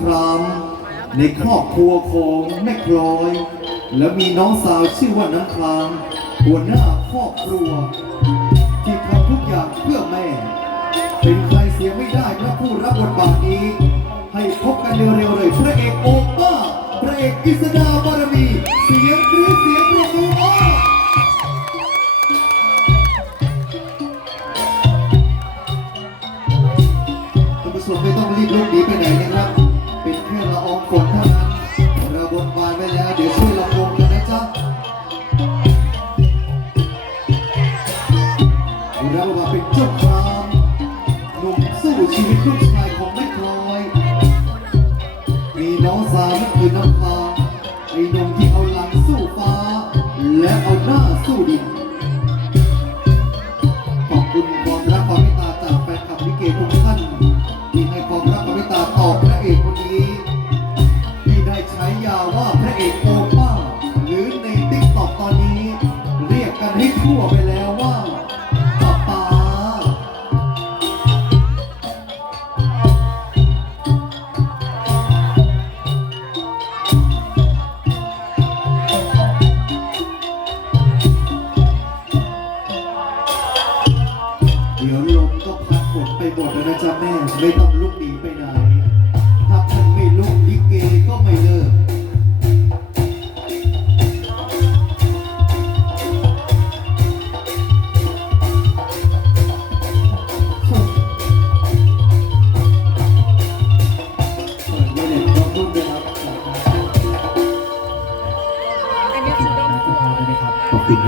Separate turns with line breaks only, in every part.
ครามในครอบครัวของแม่คลอย และมีน้องสาวชื่อว่าน้ำครามหัวหน้าครอบครัว ที่ทำทุกอย่างเพื่อแม่ เป็นใครเสียไม่ได้พระผู้รับบทบาทนี้ ให้พบกันเร็วๆเลยพระเอกโอป้าพระเอกกิษดาบาร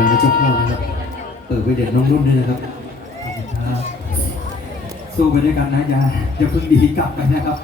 ขอบคุณนะเจ้าพ่อนะครับ เปิดไปเด็กน้อง
รุ่
น
ด้วยนะครับ
ขอบคุณครับ
สู้ไปด้วยกันนะย่าอย่าเพิ่งดีกลับไปนะครับ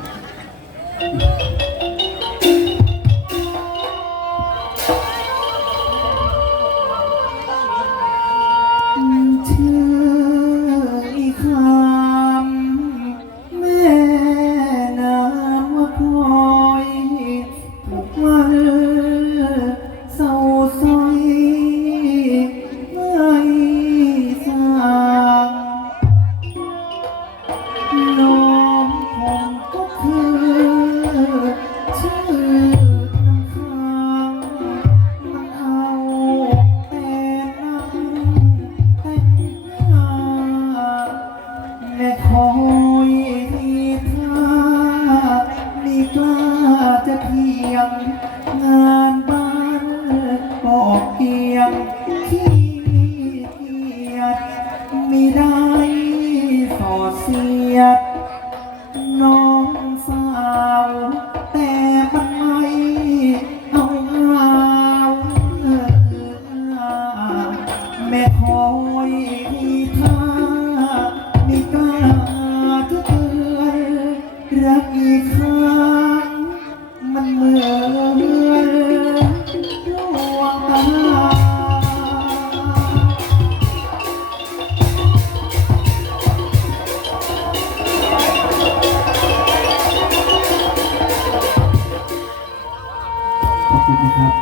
คุ
ณนะครับ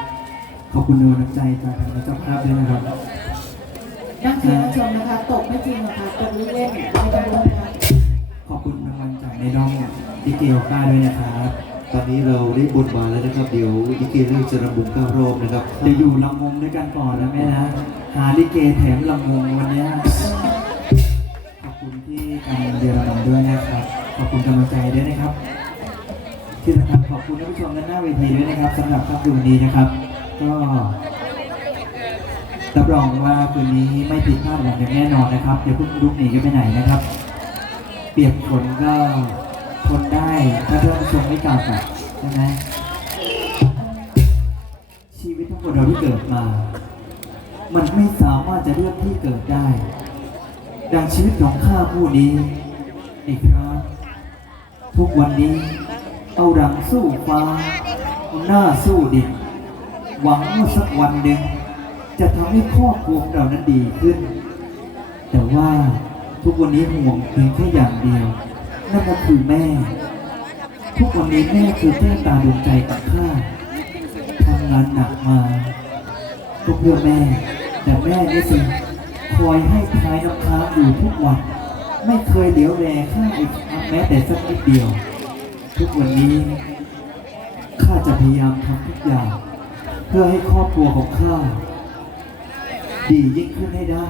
ขอบคุณในวันน้ำใจจากทางเจ้าภาพด้วยนะครับ
นักเชียร์นักชมนะคะ ตกไม่จริงหรอกค่ะตกเล่นๆไม่ต้องรู้นะคะ
ขอบคุณรางวัลจากในน้องที่เกี่ยวก้าด้วยนะครับ
ตอนนี้เราได้บนบานแล้วนะครับ เดี๋ยวลิเกเริ่มจะรำวงเก้ารอบนะครับ
จะอยู่ลำวงด้วยกันก่อนนะแม่นะหาลิเกแถมลำวงวันเนี้ยขอบคุณที่ทำเดือนลำด้วยนะครับขอบคุณกำลังใจด้วยนะครับ ที่สำคัญขอบคุณท่านผู้ชมด้านหน้าเวทีด้วยนะครับสำหรับค่ำคืนวันนี้นะครับ ก็รับรองว่าคืนนี้ไม่ผิดพลาดอย่างแน่นอนนะครับอย่าเพิ่งลุกหนีกันไปไหนนะครับ เปียกฝนก็ทนได้ถ้าท่านผู้ชมไม่กลับอะใช่ไหมชีวิตทั้งหมดเราที่เกิดมา มันไม่สามารถจะเลือกที่เกิดได้ ดังชีวิตของข้าผู้นี้อีกครั้งทุกวันนี้ เอาหลังสู้ฟ้า หน้าสู้ดิน หวังว่าสักวันหนึ่ง จะทำให้ครอบครัวของเรานั้นดีขึ้น แต่ว่าทุกวันนี้ห่วงเพียงแค่อย่างเดียว นั่นก็คือแม่ ทุกวันนี้แม่คือแก้ตาดวงใจของข้าทำงานหนักมาก็เพื่อแม่ แต่แม่นี่สิคอยให้ทายน้ำค้างอยู่ทุกวัน ไม่เคยเหลียวแลข้าอีกแม้แต่สักนิดเดียว ทุกวันนี้ข้าจะพยายามทำทุกอย่าง เพื่อให้ครอบครัวของข้าดียิ่งขึ้นให้ได้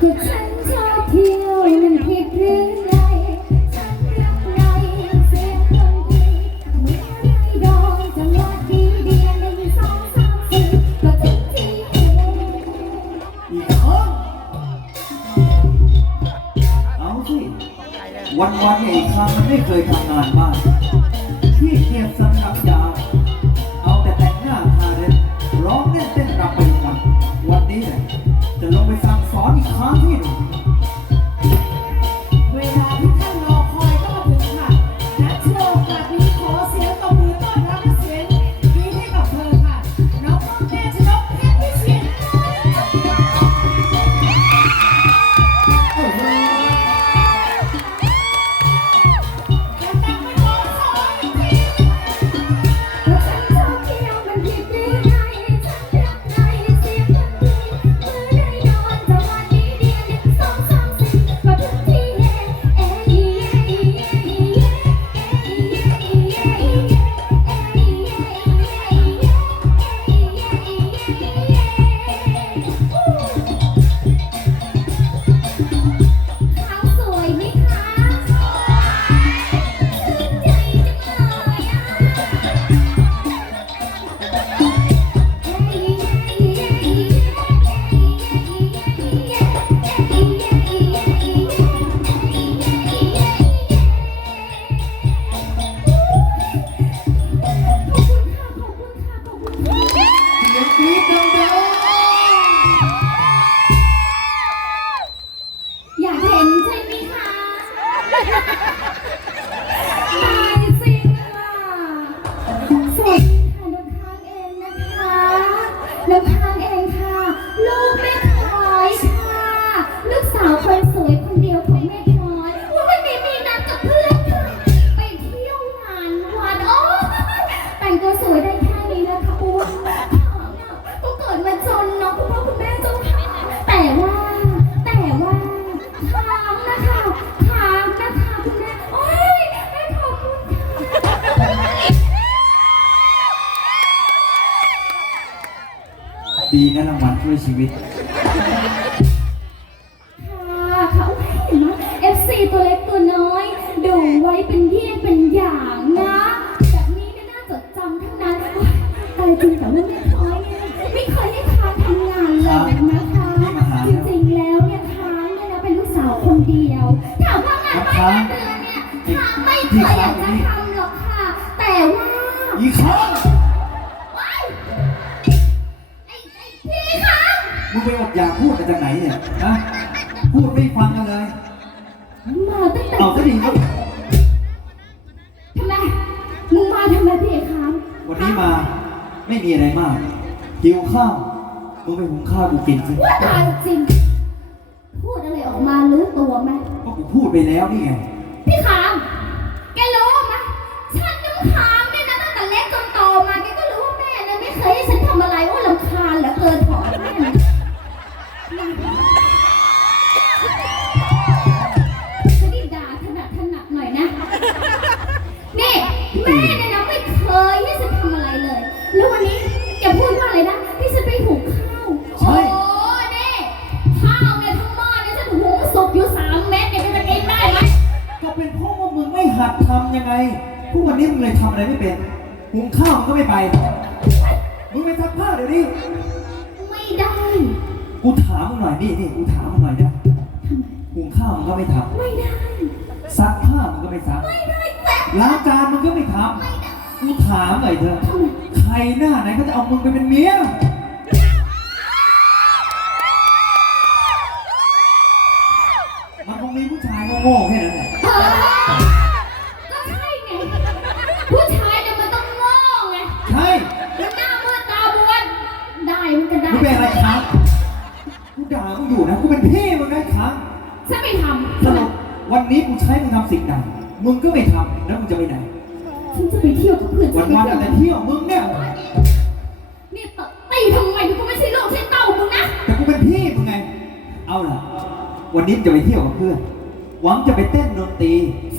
ก็ฉันชอบเที่ยวมันผิดหรือไงฉันรักในเสียงดนตรีเมือนไรดองจัวะดีเดียหนึ่งสองสามงก็ทิ้ที่หู
อีกคเอาสิ วันๆเนี่อีข้งไม่เคยทำงาน
มา
น้ำค้างเองค่ะ ลูกแม่คอยค่ะลูกสาวคนสวย ไม่เคยอ
ยา
กจะทำหรอกค่ะ แต่ว่า
ๆอีกครั้ง
ว้ายไอ้ไอ้พี่ค้าง
มึงไปอดอยากพูดกันจากไหนเนี่ยฮะพูดไม่ฟังกันเลย
มาตั้งแต่
เอาซะดีครับ
ทำไมมึงมาทำไมพี่เอกครับ
วันนี้มาไม่มีอะไรมากหิวข้าวมึงไปหุงข้าวกูกินสิ
ว่าตายจริง พูดอะไรออกมารู้ตัวไหม
ก็กูพูดไปแล้วนี่ไง
พี่ขาำยังไงทุก
วันนี้มึงเลยทำอะไรไม่เป็นหุงข้าวมึงก็ไม่ไป มึงไปซักผ้าเดี๋ยวนี้
ไม่ได้
กูถามมึงหน่อยนี่นี่กูถามมึงหน่อยนะหุงข้าวมึงก็ไม่ท
ไม่ได้ำ
ซักผ้ามึงก็ไม่ซัก
ไม่ได้แป๊บ
ล้างจานมึงก็ไม่ทำกูถามหน่อยเถอะใครหน้าไหนก็จะเอามึงไปเป็นเมีย
ที่ยวกับเพื่อน
วันวันๆแต่เที่ยวมึงเนี่ย
นี่ตตีทำไมกูก็ไม่ใช่ลูกใช่เต้ามึงนะ
แต่กูเป็นพี่มึงไง เอาล่ะ วันนี้จะไปเที่ยวกับเพื่อน หวังจะไปเต้นดนตรี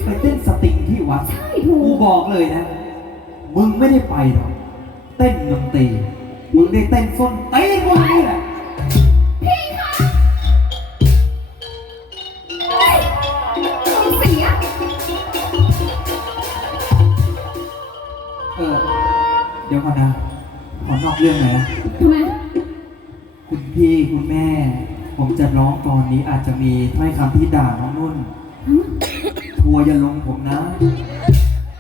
ไปเต้นสตริงที่วัด
ใช่ถู
กู
ก
บอกเลยนะ
มึงไม่ได้ไปหรอก เต้นดนตรี มึงได้เต้นส้นตีนวันนี้แหละ ดี๋ยวก่อนนะขอนอกเรื่องหน่อยนะ
ทำไม
คุณพี่คุณแม่ ผมจะร้องตอนนี้อาจจะมีถ้อยคำที่ด่าน้องนุ่น ทัวร์อย่าลงผมนะ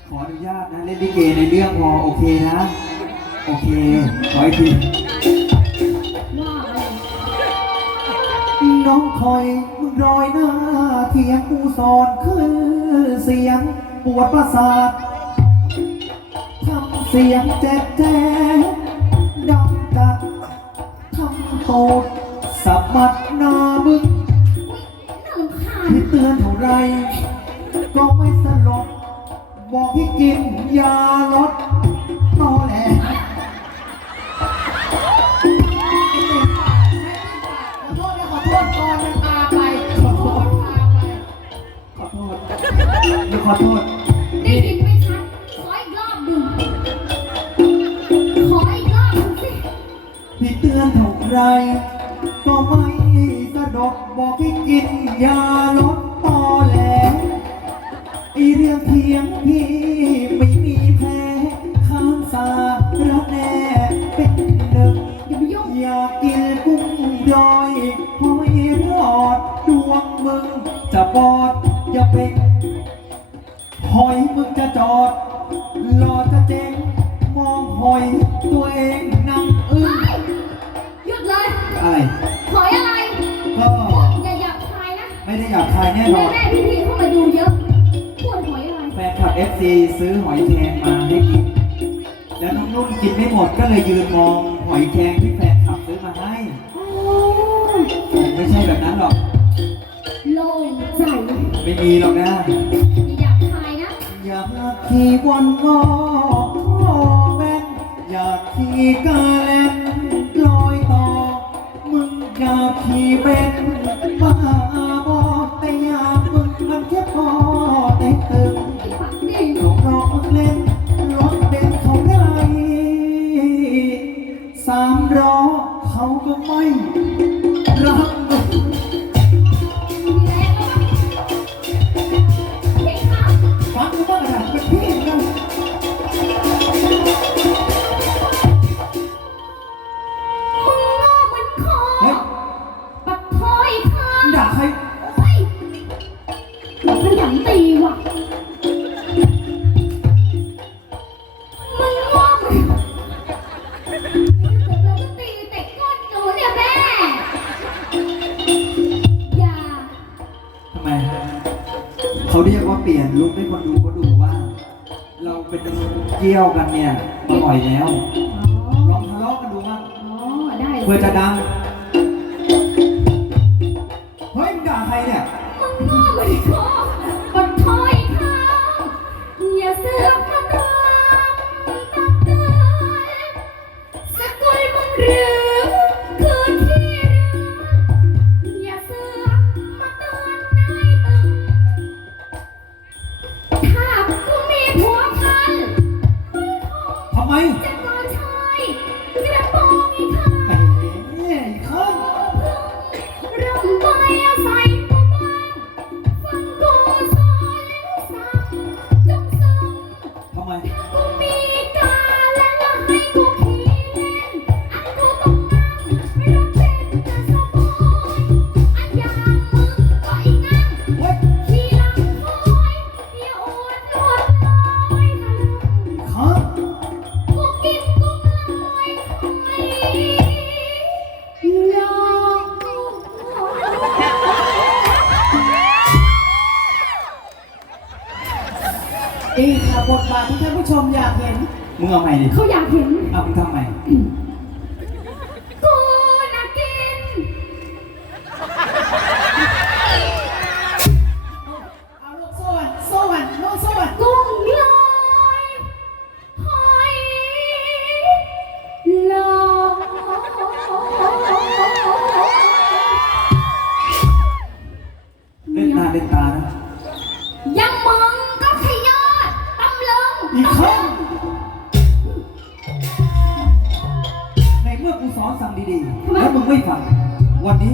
ขออนุญาตนะเล่นลิเกในเรื่องพอโอเคนะ โอเค ขออีกที
ว่าอะไร
น้องคอยมึงรอยหน้าเทียงกูสอนขึ้นเสียงปวดประสาททำ เสียงแจ๊กแจ๊กดังกัดทำโตดสับมัดหน้าบึ้ง
น่ารำคาญ
ที่เตือนเท่าไร ก็ไม่สลดบอกให้กินยาลดตอแหล
ขอโทษนะขอโทษก่อนมันพาไปขอโทษพาไป
ขอโทษขอโทษ
ไร ก็
ไม่สะดดบอกให้กินยาลดตอแหลไอเรื่องเทียงพี่ไม่มีแพ้ข้างสาระแน่เป็นหนึ่ง
อย่าไปยุ่ง
อยากกินกุ้งดอยหอยรอดดวงมึงจะบอดอย่าเป็นหอยมึงจะจอดา
กทายแน่น
แม่
อน
แม่พี่พีเข้ามาดูเยอะพูดหอยอะไร
แฟนคลับ FC ซื้อหอยแครงมาให้กิน แล้วน้องนุ่นกินไม่หมดก็เลยยืนมองหอยแครงที่แฟนคลับซื้อมาให้
โอ้
ไม่ใช่แบบนั้นหรอก
โล่งใจ
ไม่มีหรอกนะ
อย่าหยาบคายนะ
อยากขี่วันงอแม่นอยากขี่กา
แลน
เพื่
อจะดัง
มึงเอา
ใหม่ดิ
เขา
อยากเห็น
เอามึงทำใหม่
วันนี้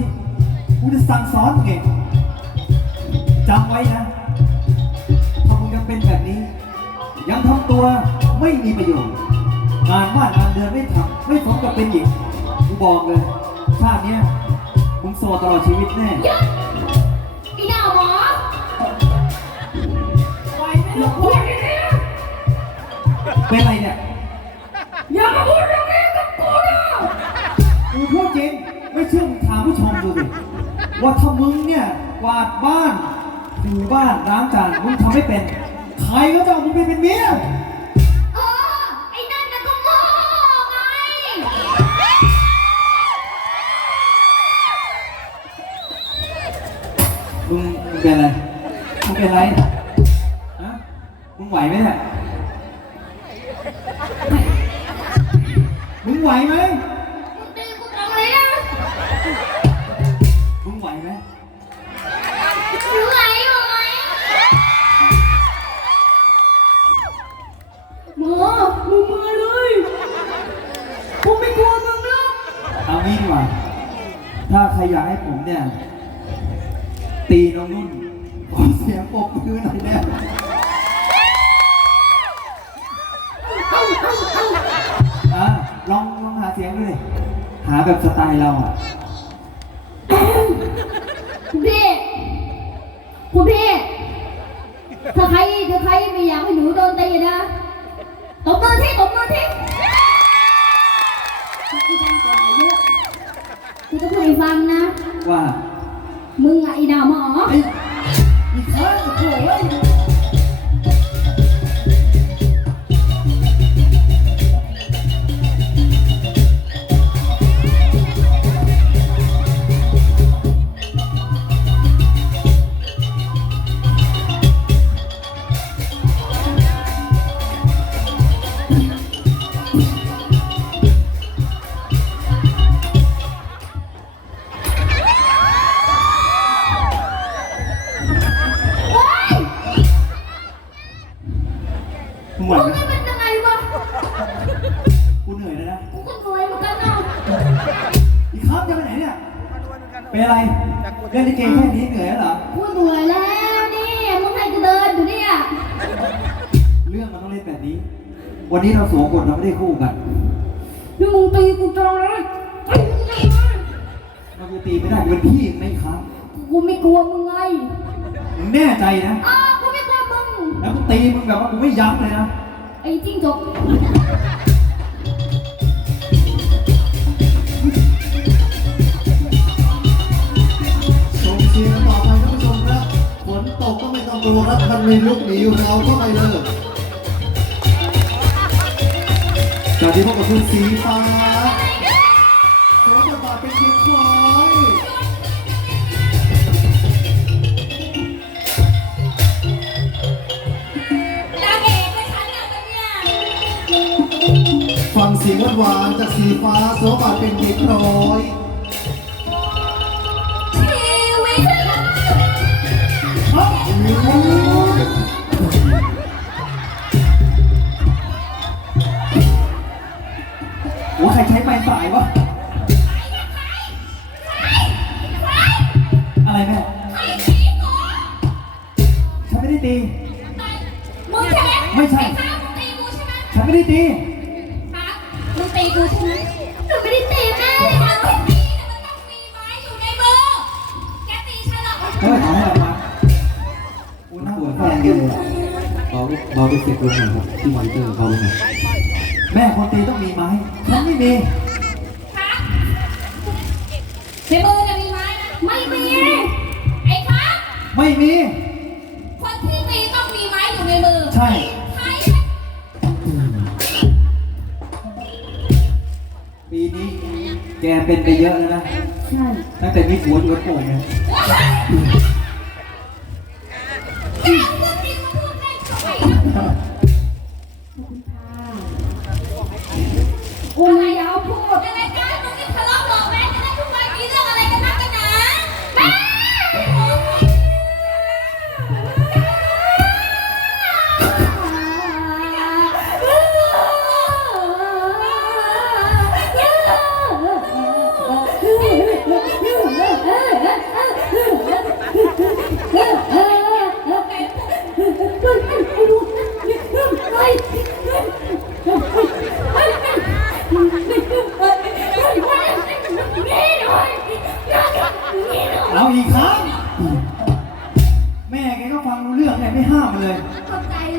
กูจะสั่งสอนมึงเองจำไว้นะ ถ้ามึงยังเป็นแบบนี้ ยังทำตัวไม่มีประโยชน์งานบ้านงานเดือนไม่ทำไม่สมกับเป็นหญิงกูบอกเลยชาติเนี้ยมึงโสดตลอดชีวิตแน่
อีดาวหมอ
ไหวไหมลูก
พูดดี
เป็นไรเนี่ย ผู้ชมดูสิว่าถ้ามึงเนี่ยกวาดบ้านถูบ้านล้างจานมึงทำไม่เป็น ใครก็จะเอามึงไปเป็นเมีย
เออ ไอ้นั่นน่ะก็โง่ไง
มึงมึงเป็นอะไรมึงเป็นอะไรฮะมึงไหวไหมเนี่ยมึงไหวไหม ไหวไหม
หรือไงอยู่ไหมหมอมึงมาเลยผมไม่กลัวมึงหรอก
เอางี้ดีกว่าถ้าใครอยากให้ผมเนี่ย ตีน้องนุ่นขอเสียงปรบมือหน่อยเนี่ยอะลองลองหาเสียงดูดิหาแบบสไตล์เราอะ
คุณพี่ คุณพี่ ถ้าใครถ้าใครไม่อยากให้หนูโดนตีนะตบมือที่ตบมือที่กูดังกว่าเยอะกูจะพูดให้ฟังนะ
ว่า
มึงอะไอ้ดาวหมอ
ไอ้ยอีกครั้งโอ้โหเว้ย
นี่มึ
งตีกู
จังเลยตีกูจังเลย
เราจะตีไม่ได้เป็นพี่ไม่ครับ
กูไม่กลัวมึงไง
มึงแน่ใจนะ
อ้าวกูไม่กลัวมึง
แล้วกูตีมึงแบบว่ากูไม่ยั้งเลยนะ
ไอ้จิ้งจก
ชมเชียร์ต่อไปท่านผู้ชมครับฝนตกก็ไม่ต้องกลัวครับมันมีลุกหนีเราก็ไปเลย จากที่พบกับคุณสีฟ้าสวมบทบาทเป็นเพียงควาย
นางเอกเป็นฉันอะเป็นเนี่ย
ฟังเสียงหวานๆจากสีฟ้าสวมบทบาทเป็นเพียงร้อย
ชีวิต
โอ้ใใช้ไม้สายวะอะไรแม่ฉันไม่ได้ตี
มึงใช่ไหม
ไม่ใช่
อ้ข้าวมึงตีกูใช่ไหม
ฉันไม่ได้ตี
แกเป็
น
ไปเยอะ
แล้วนะ
ใช่
ตั้งแต่มีผัวอยู่วัดโป่งเนี่ย
ว้ายแกเอาเรื่องจริงม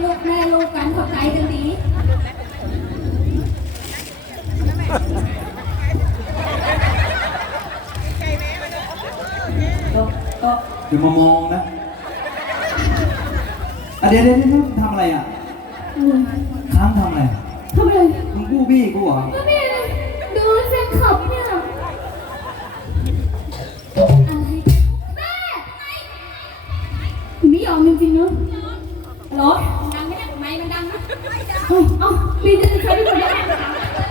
ลูกแม่
ลู
กกันเข้าใจกันดี
ก็ก็เดี๋ยวมามองนะอะเดี๋ยวเดี๋ยวเดี๋ยวทำอะไรอะ
อืม
ค้างทำอะไร
ทำไม
มึงกู้บี้กูเหรอ
ก็ไม่เลยดูแฟนคลับเนี่ยอะไรแม่ไม่ยอมจริงๆเนาะเหรอดังไม่ได้ไม้มันดังนะเฮ้ยเอ้ามีจะใช้ด้วยกันได้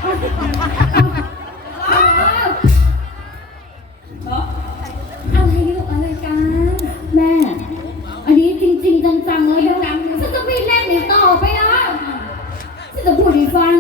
เอาเอ้าเอ้าเหรออะไรลูกอะไรกัน แม่ อันนี้จริงๆจังๆเลยนะฉันจะไม่เล่นอีกต่อไปแล้วฉันจะพูดให้ฟัง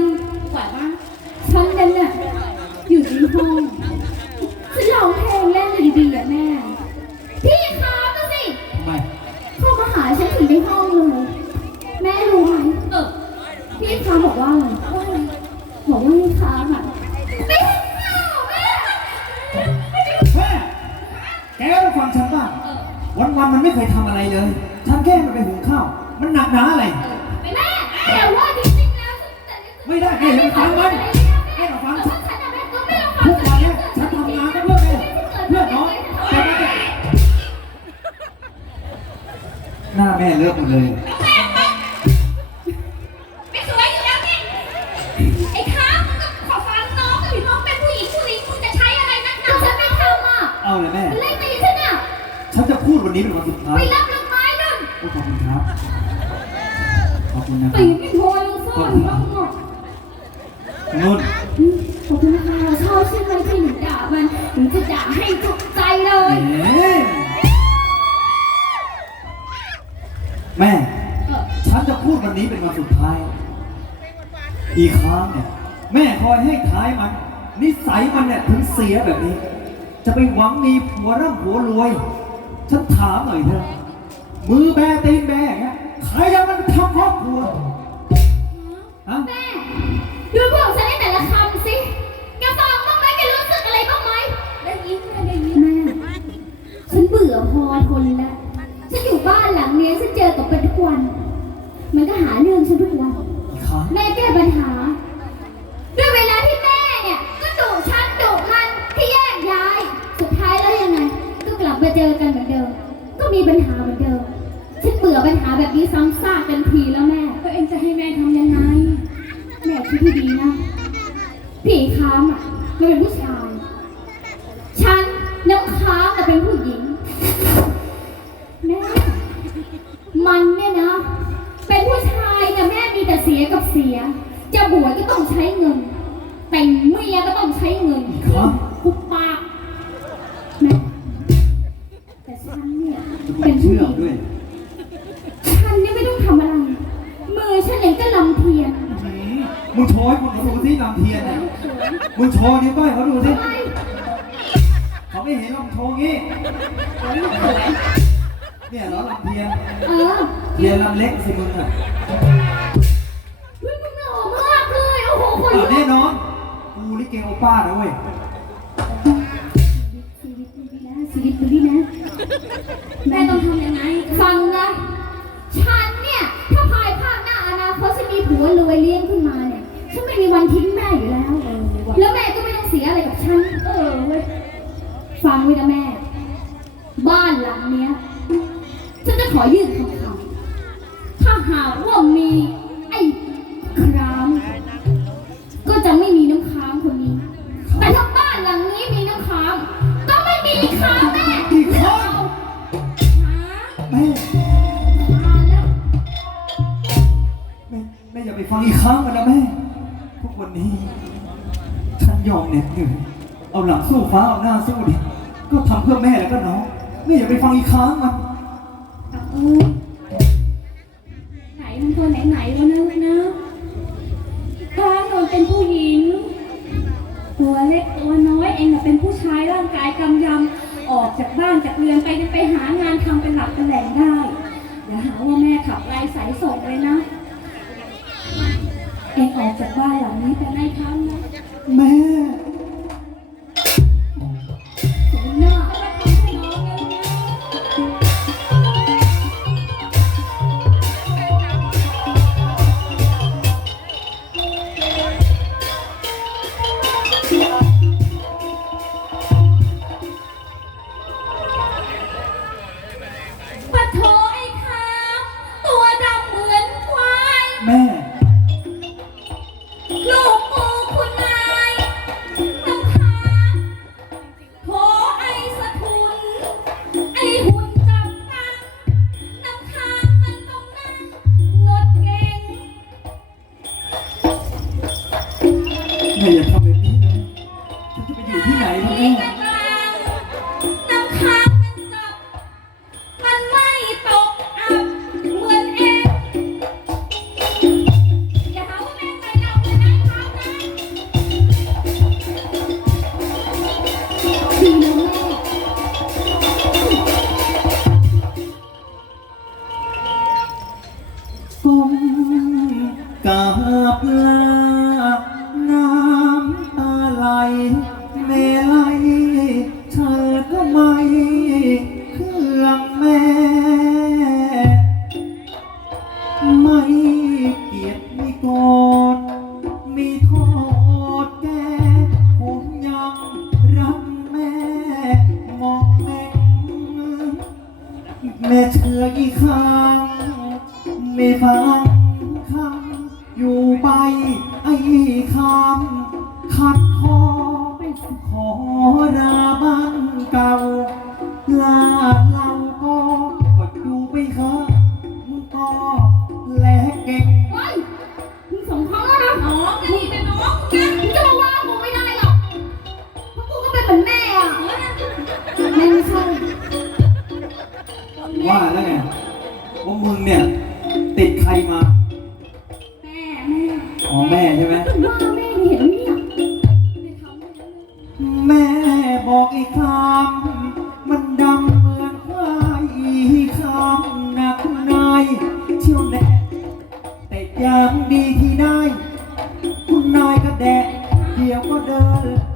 บ้างอะ
นุ่น
ขอบคุณนะคะชอบใช่ไหมที่หนูด่ามันหนูจะด่าให้ทุกใจเลย
แหมแม่
เออ
ฉันจะพูดวันนี้เป็นวันสุดท้าย อีกครั้งเนี่ย แม่คอยให้ท้ายมัน นิสัยมันเนี่ยถึงเสียแบบนี้ จะไปหวังมีผัวร่ำผัวรวย ฉันถามหน่อยเถอะมือแบตีนแบอย่างเงี้ยใครจะมันทำครอบครัวฮะ
แม่ ดูพวกฉันในแต่ละคำสิแกฟังบ้างไหมแกรู้สึกอะไรบ้างไหมได้ยินได้ยินแม่ฉันเบื่อพอทนแล้ว ฉันอยู่บ้านหลังเนี้ยฉันเจอกับมันทุกวัน มันก็หาเรื่องฉันทุกวัน
อีกครั้ง
แม่แก้ปัญหา ด้วยเวลาที่แม่เนี่ย ก็ดุฉันดุมันที่แยกย้าย สุดท้ายแล้วยังไง ก็กลับมาเจอกันเหมือนเดิม ก็มีปัญหาเหมือนเดิม ฉันเบื่อปัญหาแบบนี้ซ้ำซากกันทีแล้วแม่ก็เองจะให้แม่ทำยังไง แม่คิดให้ดีนะ พี่ค้ามอะมันเป็นผู้ชาย ฉันน้ำค้างแต่ะเป็นผู้หญิง แม่ มันเนี่ยนะ เป็นผู้ชายแต่แม่มีแต่เสียกับเสีย จะบวชก็ต้องใช้เงิน แต่งเมียก็ต้องใช้เงิน
ครับ
คุปปากแม่แต่ฉันเนี่ย
จะ
เป็
ไม่
นผู้
เชื่
ห
อ
ญิง
ด้วย
ฉันเนี่ยไม่ต้องทำอะไร มือฉันเองก็ลำเทียน
หื มมึงโชว์ให้คนเขาดูที่ลำเทียนเนี่ยมึงโชว์นิ้วก้อยเขาดูสิ
ทำไม
เขาไม่เห็นลำโชว์งี้เนี่ยเหรอลำเทียน
เออ
เทียนลำเล็กสิมึงอะ
เฮ้ยมึงหล่อมากเลยโอ้โหคน
เอา
ลุก
แน่นอนกูลิเกโอป้านะเว้ย
ชีวิตมึงดีนะชีวิตมึงดีนะแม่ต้องทำยังไง ฟังนะ ฉันเนี่ย ถ้าภายภาคหน้าอนาคตฉันมีผัวรวยเลี้ยงขึ้นมาเนี่ย ฉันไม่มีวันทิ้งแม่อยู่แล้ว แล้วแม่ก็ไม่ต้องเสียอะไรกับฉัน เออเว้ย ฟังไว้นะแม่ บ้านหลังเนี้ย ฉันจะขอยื่นคำขาดถ้าหากว่ามีไอ้คราม ก็จะไม่มีน้ำค้างคนนี้ แต่ถ้าบ้านหลังนี้มีน้ำค้าง ก็ไม่มีค้างแม่
อีกคนแม่
มาแล้ว
แม่แม่อย่าไปฟังอีกครั้งมันนะแม่ทุก วันนี้ ฉันยอมเหน็ดเหนื่อยเอาหลังสู้ฟ้าเอาหน้าสู้ดินก็ทำเพื่อแม่แล้วก็น้องแม่อย่าไปฟังอีกครั้งมัน
เออ แดด
เดีย
วก็เดิ
น